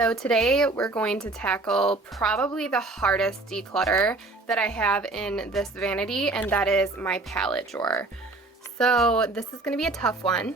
So today we're going to tackle probably the hardest declutter that I have in this vanity, and that is my palette drawer. So this is going to be a tough one.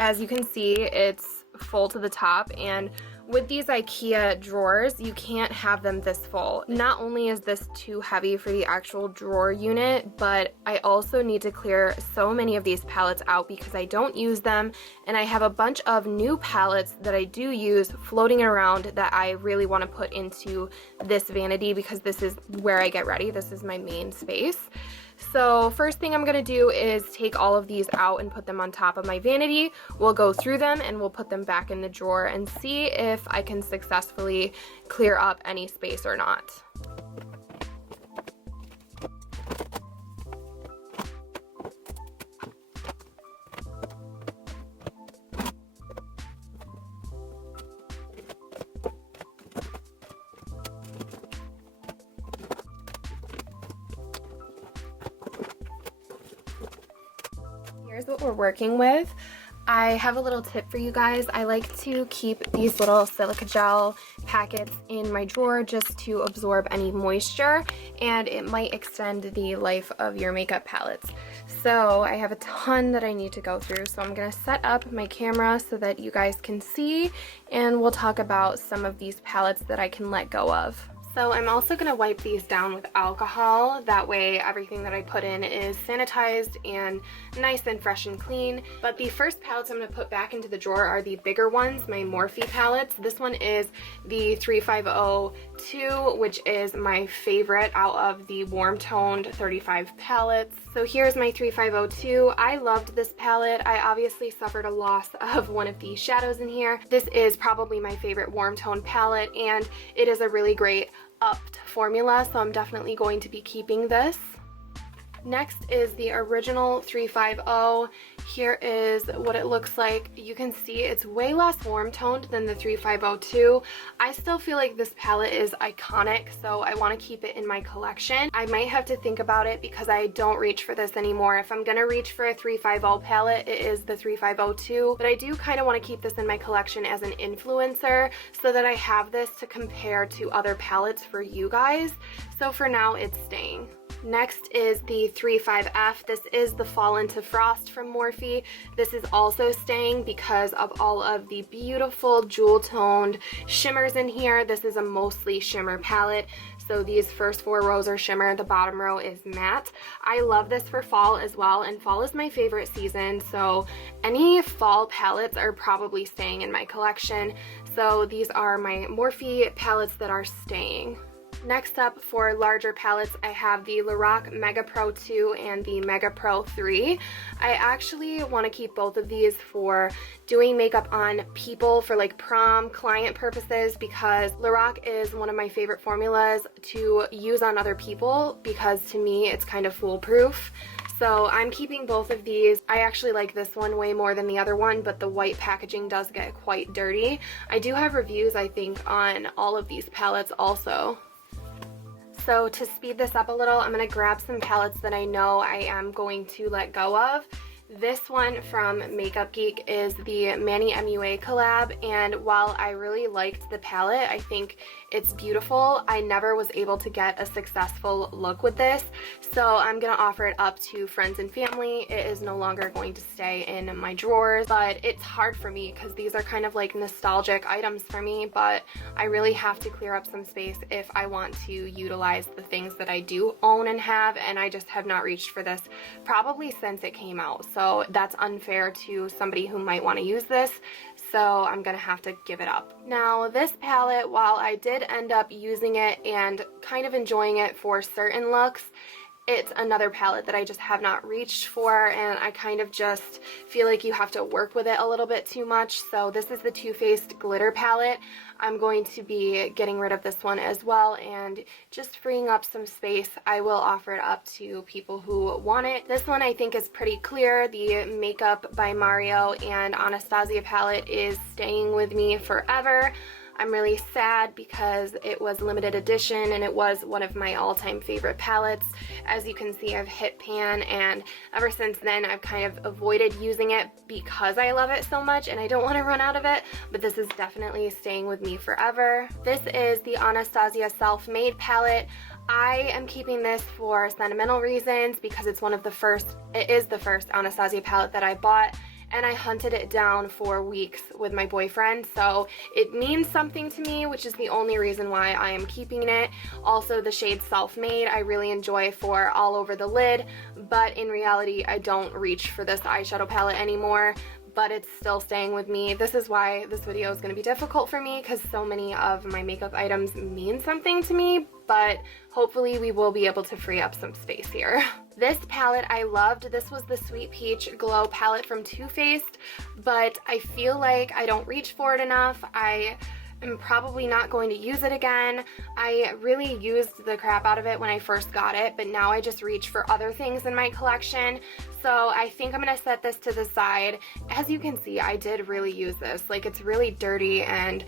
As you can see, it's full to the top, and with these IKEA drawers, you can't have them this full. Not only is this too heavy for the actual drawer unit, but I also need to clear so many of these palettes out because I don't use them, and I have a bunch of new palettes that I do use floating around that I really want to put into this vanity because this is where I get ready. This is my main space. So first thing I'm going to do is take all of these out and put them on top of my vanity. We'll go through them and we'll put them back in the drawer and see if I can successfully clear up any space or not. Here's what we're working with. I have a little tip for you guys. I like to keep these little silica gel packets in my drawer just to absorb any moisture, and it might extend the life of your makeup palettes. So I have a ton that I need to go through, so I'm gonna set up my camera so that you guys can see, and we'll talk about some of these palettes that I can let go of. So I'm also going to wipe these down with alcohol. That way everything that I put in is sanitized and nice and fresh and clean. But the first palettes I'm going to put back into the drawer are the bigger ones, my Morphe palettes. This one is the 3502, which is my favorite out of the warm toned 35 palettes. So here's my 3502. I loved this palette. I obviously suffered a loss of one of the shadows in here. This is probably my favorite warm tone palette, and it is a really great upped formula, so I'm definitely going to be keeping this. Next is the original 350. Here is what it looks like. You can see it's way less warm toned than the 3502. I still feel like this palette is iconic, so I want to keep it in my collection. I might have to think about it because I don't reach for this anymore. If I'm gonna reach for a 350 palette, it is the 3502, but I do kind of want to keep this in my collection as an influencer so that I have this to compare to other palettes for you guys. So for now, it's staying. Next is the 35F. This is the Fall into Frost from Morphe. This is also staying because of all of the beautiful jewel toned shimmers in here. This is a mostly shimmer palette. So these first 4 rows are shimmer, the bottom row is matte. I love this for fall as well, and fall is my favorite season, so any fall palettes are probably staying in my collection. So these are my Morphe palettes that are staying. Next up, for larger palettes, I have the Lorac Mega Pro 2 and the Mega Pro 3. I actually want to keep both of these for doing makeup on people for like prom client purposes, because Lorac is one of my favorite formulas to use on other people because to me it's kind of foolproof. So I'm keeping both of these. I actually like this one way more than the other one, but the white packaging does get quite dirty. I do have reviews, I think, on all of these palettes also. So to speed this up a little, I'm going to grab some palettes that I know I am going to let go of. This one from Makeup Geek is the Manny MUA collab, and while I really liked the palette, I think it's beautiful, I never was able to get a successful look with this, so I'm going to offer it up to friends and family. It is no longer going to stay in my drawers, but it's hard for me because these are kind of like nostalgic items for me, but I really have to clear up some space if I want to utilize the things that I do own and have, and I just have not reached for this probably since it came out. So that's unfair to somebody who might want to use this, so I'm gonna have to give it up. Now this palette, while I did end up using it and kind of enjoying it for certain looks, it's another palette that I just have not reached for, and I kind of just feel like you have to work with it a little bit too much. So this is the Too Faced Glitter palette. I'm going to be getting rid of this one as well, and just freeing up some space. I will offer it up to people who want it. This one I think is pretty clear. The Makeup by Mario and Anastasia palette is staying with me forever. I'm really sad because it was limited edition and it was one of my all-time favorite palettes. As you can see, I've hit pan, and ever since then I've kind of avoided using it because I love it so much and I don't want to run out of it, but this is definitely staying with me forever. This is the Anastasia Self-Made palette. I am keeping this for sentimental reasons because it is the first Anastasia palette that I bought, and I hunted it down for weeks with my boyfriend, so it means something to me, which is the only reason why I am keeping it. Also, the shade Self-Made I really enjoy for all over the lid, but in reality I don't reach for this eyeshadow palette anymore, but it's still staying with me. This is why this video is going to be difficult for me, because so many of my makeup items mean something to me, but hopefully we will be able to free up some space here. This palette I loved. This was the Sweet Peach Glow palette from Too Faced, but I feel like I don't reach for it enough. I'm probably not going to use it again. I really used the crap out of it when I first got it, but now I just reach for other things in my collection. So I think I'm gonna set this to the side. As you can see, I did really use this. Like, it's really dirty and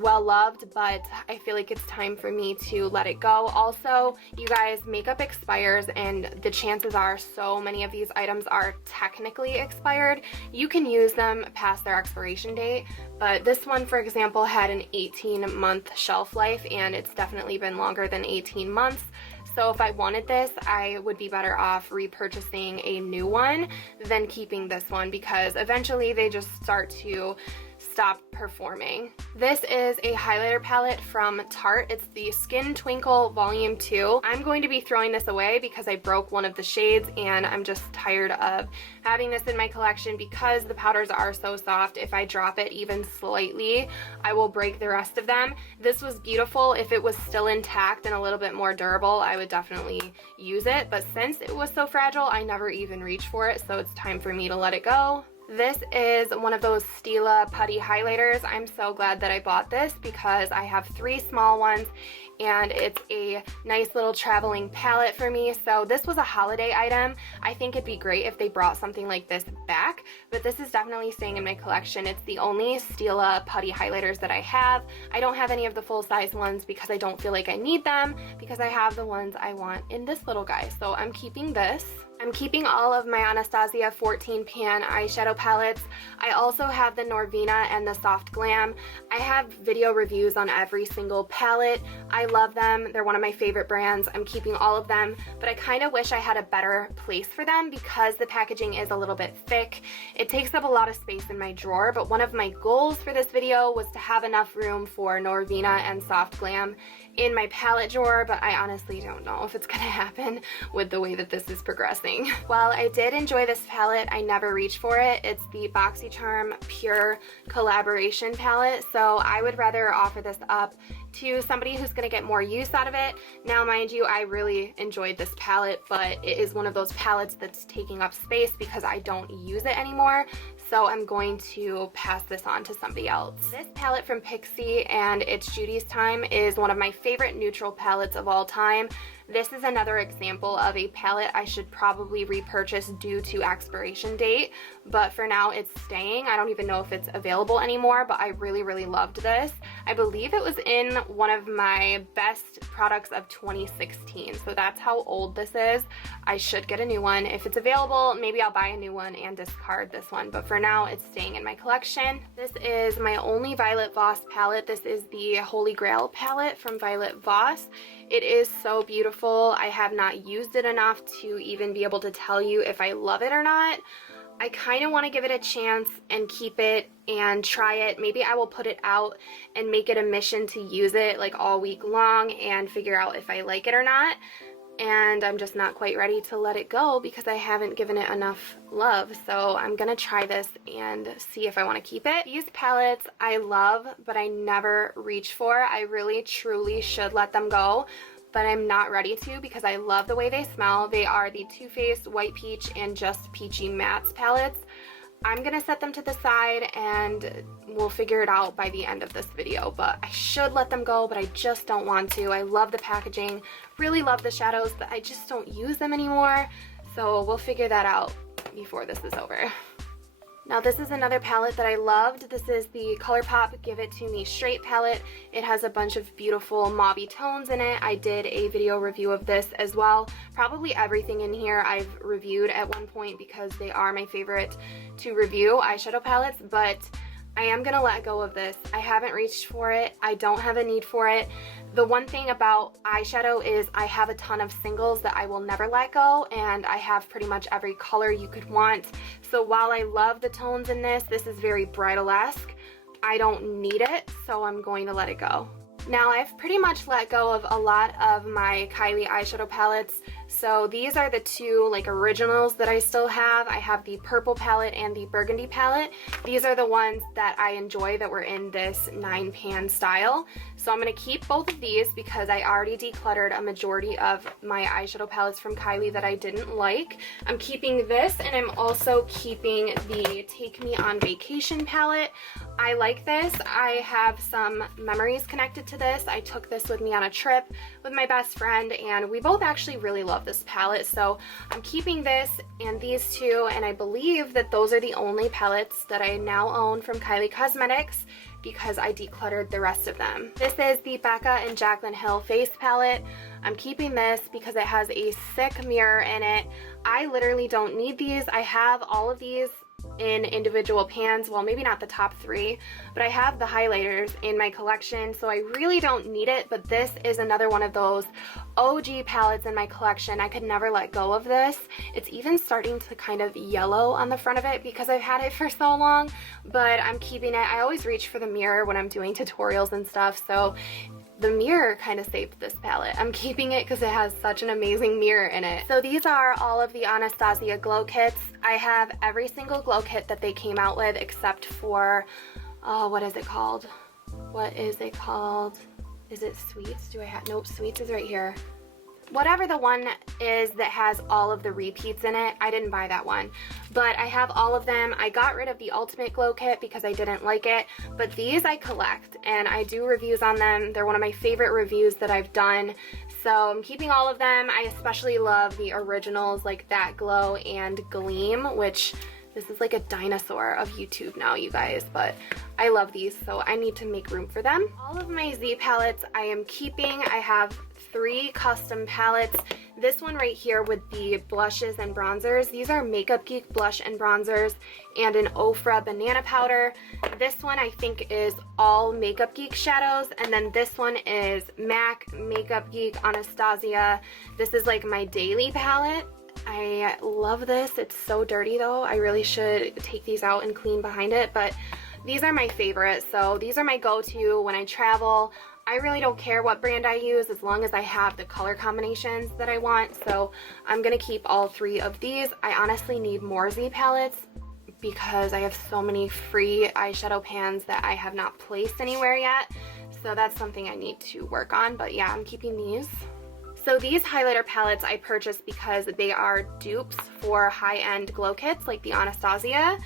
well loved, but I feel like it's time for me to let it go. Also, you guys, makeup expires, and the chances are so many of these items are technically expired. You can use them past their expiration date, but this one, for example, had an 18-month shelf life, and it's definitely been longer than 18 months. So if I wanted this, I would be better off repurchasing a new one than keeping this one, because eventually they just start to stop performing. This is a highlighter palette from Tarte. It's the Skin Twinkle Volume 2. I'm going to be throwing this away because I broke one of the shades, and I'm just tired of having this in my collection because the powders are so soft. If I drop it even slightly, I will break the rest of them. This was beautiful. If it was still intact and a little bit more durable, I would definitely use it, but since it was so fragile, I never even reached for it, so it's time for me to let it go. This is one of those Stila putty highlighters. I'm so glad that I bought this because I have 3 small ones, and it's a nice little traveling palette for me. So this was a holiday item. I think it'd be great if they brought something like this back, but this is definitely staying in my collection. It's the only Stila putty highlighters that I have. I don't have any of the full-size ones because I don't feel like I need them, because I have the ones I want in this little guy. So I'm keeping this. I'm keeping all of my Anastasia 14 pan eyeshadow palettes. I also have the Norvina and the Soft Glam. I have video reviews on every single palette. I love them. They're one of my favorite brands. I'm keeping all of them, but I kind of wish I had a better place for them because the packaging is a little bit thick. It takes up a lot of space in my drawer, but one of my goals for this video was to have enough room for Norvina and Soft Glam in my palette drawer, but I honestly don't know if it's gonna happen with the way that this is progressing. While I did enjoy this palette, I never reached for it. It's the BoxyCharm Pure Collaboration palette, so I would rather offer this up to somebody who's gonna get more use out of it. Now, mind you, I really enjoyed this palette, but it is one of those palettes that's taking up space because I don't use it anymore, so I'm going to pass this on to somebody else. This palette from Pixie and It's Judy's Time is one of my favorite neutral palettes of all time. This is another example of a palette I should probably repurchase due to expiration date, but for now it's staying. I don't even know if it's available anymore, but I really, really loved this. I believe it was in one of my best products of 2016, so that's how old this is. I should get a new one. If it's available, maybe I'll buy a new one and discard this one, but for now it's staying in my collection. This is my only Violet Voss palette. This is the Holy Grail palette from Violet Voss. It is so beautiful. I have not used it enough to even be able to tell you if I love it or not. I kind of want to give it a chance and keep it and try it. Maybe I will put it out and make it a mission to use it like all week long and figure out if I like it or not. And I'm just not quite ready to let it go because I haven't given it enough love. So I'm gonna try this and see if I want to keep it. These palettes I love, but I never reach for. I really truly should let them go, but I'm not ready to because I love the way they smell. They are the Too Faced White Peach and Just Peachy Mattes palettes. I'm gonna set them to the side and we'll figure it out by the end of this video, but I should let them go, but I just don't want to. I love the packaging, really love the shadows, but I just don't use them anymore, so we'll figure that out before this is over. Now this is another palette that I loved. This is the ColourPop Give It To Me Straight palette. It has a bunch of beautiful mauve tones in it. I did a video review of this as well. Probably everything in here I've reviewed at one point because they are my favorite to review eyeshadow palettes, but I am gonna let go of this. I haven't reached for it. I don't have a need for it. The one thing about eyeshadow is I have a ton of singles that I will never let go, and I have pretty much every color you could want. So while I love the tones in this, this is very bridal-esque. I don't need it, so I'm going to let it go. Now I've pretty much let go of a lot of my Kylie eyeshadow palettes. So these are the two like originals that I still have. I have the purple palette and the burgundy palette. These are the ones that I enjoy that were in this 9-pan style. So I'm going to keep both of these because I already decluttered a majority of my eyeshadow palettes from Kylie that I didn't like. I'm keeping this, and I'm also keeping the Take Me On Vacation palette. I like this. I have some memories connected to this. I took this with me on a trip with my best friend, and we both actually really love this palette. So I'm keeping this and these two, and I believe that those are the only palettes that I now own from Kylie Cosmetics because I decluttered the rest of them. This is the Becca and Jaclyn Hill face palette. I'm keeping this because it has a sick mirror in it. I literally don't need these. I have all of these in individual pans. Well, maybe not the top 3, but I have the highlighters in my collection, so I really don't need it. But this is another one of those OG palettes in my collection. I could never let go of this. It's even starting to kind of yellow on the front of it because I've had it for so long, but I'm keeping it. I always reach for the mirror when I'm doing tutorials and stuff, so the mirror kind of saved this palette. I'm keeping it because it has such an amazing mirror in it. So these are all of the Anastasia glow kits. I have every single glow kit that they came out with except for, oh, what is it called? What is it called? Is it Sweets? Do I have, nope, Sweets is right here. Whatever the one is that has all of the repeats in it, I didn't buy that one. But I have all of them. I got rid of the Ultimate Glow Kit because I didn't like it. But these I collect, and I do reviews on them. They're one of my favorite reviews that I've done. So I'm keeping all of them. I especially love the originals like That Glow and Gleam, which this is like a dinosaur of YouTube now, you guys. But I love these, so I need to make room for them. All of my Z palettes I am keeping. I have 3 custom palettes. This one right here with the blushes and bronzers. These are Makeup Geek blush and bronzers and an Ofra banana powder. This one I think is all Makeup Geek shadows, and then this one is MAC, Makeup Geek, Anastasia. This is like my daily palette. I love this. It's so dirty though. I really should take these out and clean behind it, but these are my favorites. So these are my go-to when I travel. I really don't care what brand I use as long as I have the color combinations that I want. So I'm gonna keep all 3 of these. I honestly need more Z palettes because I have so many free eyeshadow pans that I have not placed anywhere yet. So that's something I need to work on, but yeah, I'm keeping these. So these highlighter palettes I purchased because they are dupes for high-end glow kits like the Anastasia.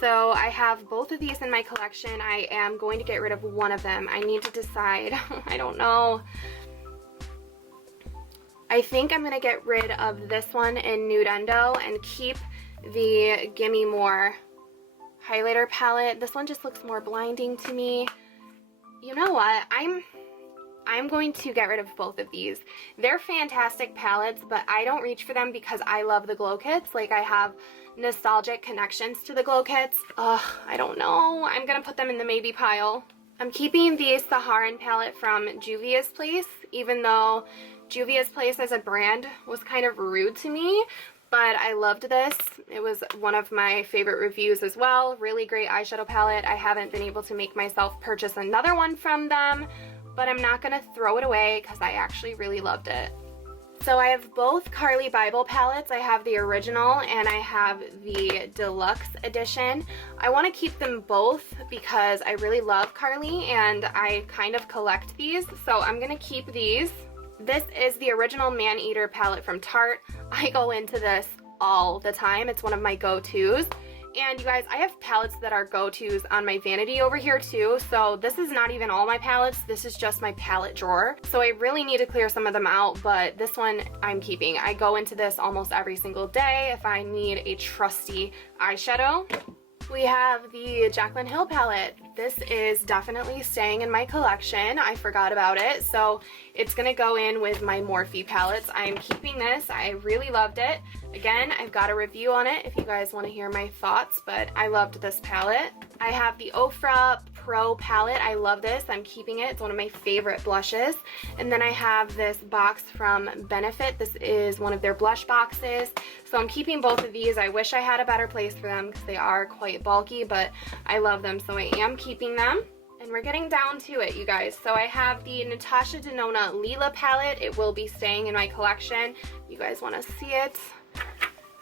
So I have both of these in my collection. I am going to get rid of one of them. I need to decide. I don't know. I think I'm going to get rid of this one in Nude Endo and keep the Gimme More highlighter palette. This one just looks more blinding to me. You know what? I'm going to get rid of both of these. They're fantastic palettes, but I don't reach for them because I love the glow kits. Like, I have nostalgic connections to the glow kits. Ugh, I don't know. I'm gonna put them in the maybe pile. I'm keeping the Saharan palette from Juvia's Place, even though Juvia's Place as a brand was kind of rude to me. But I loved this. It was one of my favorite reviews as well. Really great eyeshadow palette. I haven't been able to make myself purchase another one from them, but I'm not gonna throw it away because I actually really loved it. So I have both Carly Bible palettes. I have the original and I have the deluxe edition. I want to keep them both because I really love Carly and I kind of collect these. So I'm gonna keep these. This is the original Man Eater palette from Tarte. I go into this all the time. It's one of my go-tos. And you guys, I have palettes that are go-tos on my vanity over here too. So this is not even all my palettes. This is just my palette drawer. So I really need to clear some of them out, but this one I'm keeping. I go into this almost every single day if I need a trusty eyeshadow. We have the Jaclyn Hill palette. This is definitely staying in my collection. I forgot about it, so it's gonna go in with my Morphe palettes. I'm keeping this. I really loved it. Again, I've got a review on it if you guys want to hear my thoughts, but I loved this palette. I have the Ofra Pro palette. I love this. I'm keeping it. It's one of my favorite blushes. And then I have this box from Benefit. This is one of their blush boxes. So I'm keeping both of these. I wish I had a better place for them because they are quite bulky, but I love them, so I am keeping them. And we're getting down to it, you guys. So I have the Natasha Denona Lila palette. It will be staying in my collection. You guys want to see it?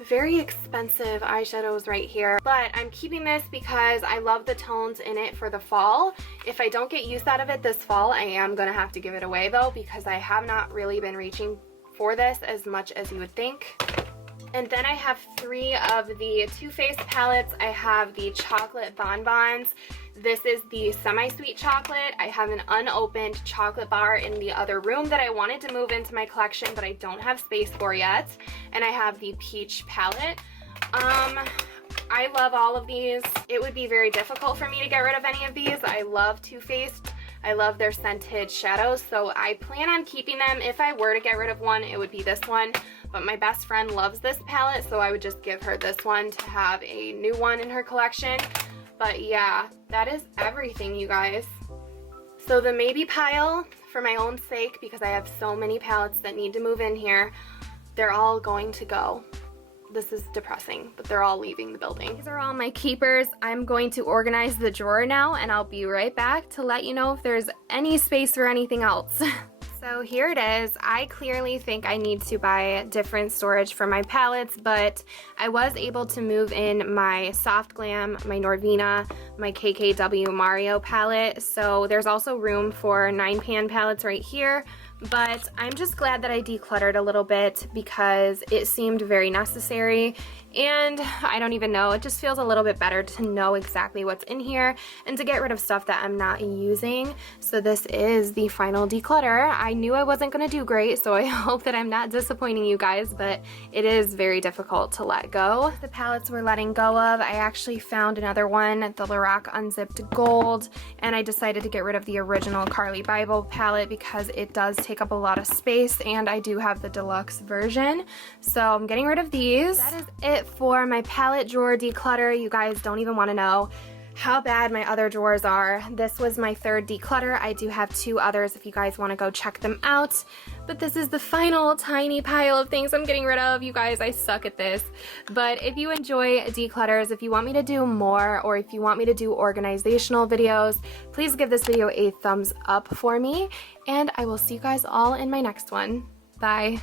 Very expensive eyeshadows right here, but I'm keeping this because I love the tones in it for the fall. If I don't get use out of it this fall, I am gonna have to give it away though, because I have not really been reaching for this as much as you would think. And then I have 3 of the Too Faced palettes. I have the Chocolate Bonbons. This is the semi-sweet chocolate. I have an unopened chocolate bar in the other room that I wanted to move into my collection, but I don't have space for yet. And I have the Peach palette. I love all of these. It would be very difficult for me to get rid of any of these. I love Too Faced. I love their scented shadows, so I plan on keeping them. If I were to get rid of one, it would be this one. But my best friend loves this palette, so I would just give her this one to have a new one in her collection. But yeah, that is everything, you guys. So the maybe pile, for my own sake, because I have so many palettes that need to move in here, they're all going to go. This is depressing, but they're all leaving the building. These are all my keepers. I'm going to organize the drawer now, and I'll be right back to let you know if there's any space for anything else. So here it is. I clearly think I need to buy different storage for my palettes, but I was able to move in my Soft Glam, my Norvina, my KKW Mario palette. So there's also room for 9-pan palettes right here. But I'm just glad that I decluttered a little bit because it seemed very necessary, and I don't even know, it just feels a little bit better to know exactly what's in here and to get rid of stuff that I'm not using. So this is the final declutter. I knew I wasn't going to do great, so I hope that I'm not disappointing you guys, but it is very difficult to let go. The palettes we're letting go of, I actually found another one, the Lorac Unzipped Gold, and I decided to get rid of the original Carly Bible palette because it does take up a lot of space, and I do have the deluxe version, so I'm getting rid of these. That is it for my palette drawer declutter. You guys don't even want to know how bad my other drawers are. This was my 3rd declutter. I do have 2 others if you guys want to go check them out, but this is the final tiny pile of things I'm getting rid of. You guys, I suck at this, but if you enjoy declutters, if you want me to do more, or if you want me to do organizational videos, please give this video a thumbs up for me, and I will see you guys all in my next one. Bye.